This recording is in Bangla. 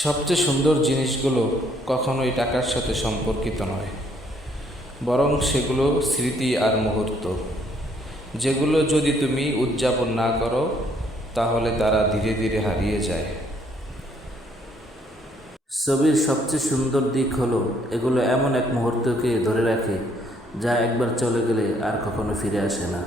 সবচেয়ে সুন্দর জিনিসগুলো কখনোই টাকার সাথে সম্পর্কিত নয়, বরং সেগুলো স্মৃতি আর মুহূর্ত, যেগুলো যদি তুমি উদযাপন না করো তাহলে তারা ধীরে ধীরে হারিয়ে যায়। ছবির সবচেয়ে সুন্দর দিক হলো এগুলো এমন এক মুহূর্তকে ধরে রাখে যা একবার চলে গেলে আর কখনো ফিরে আসে না।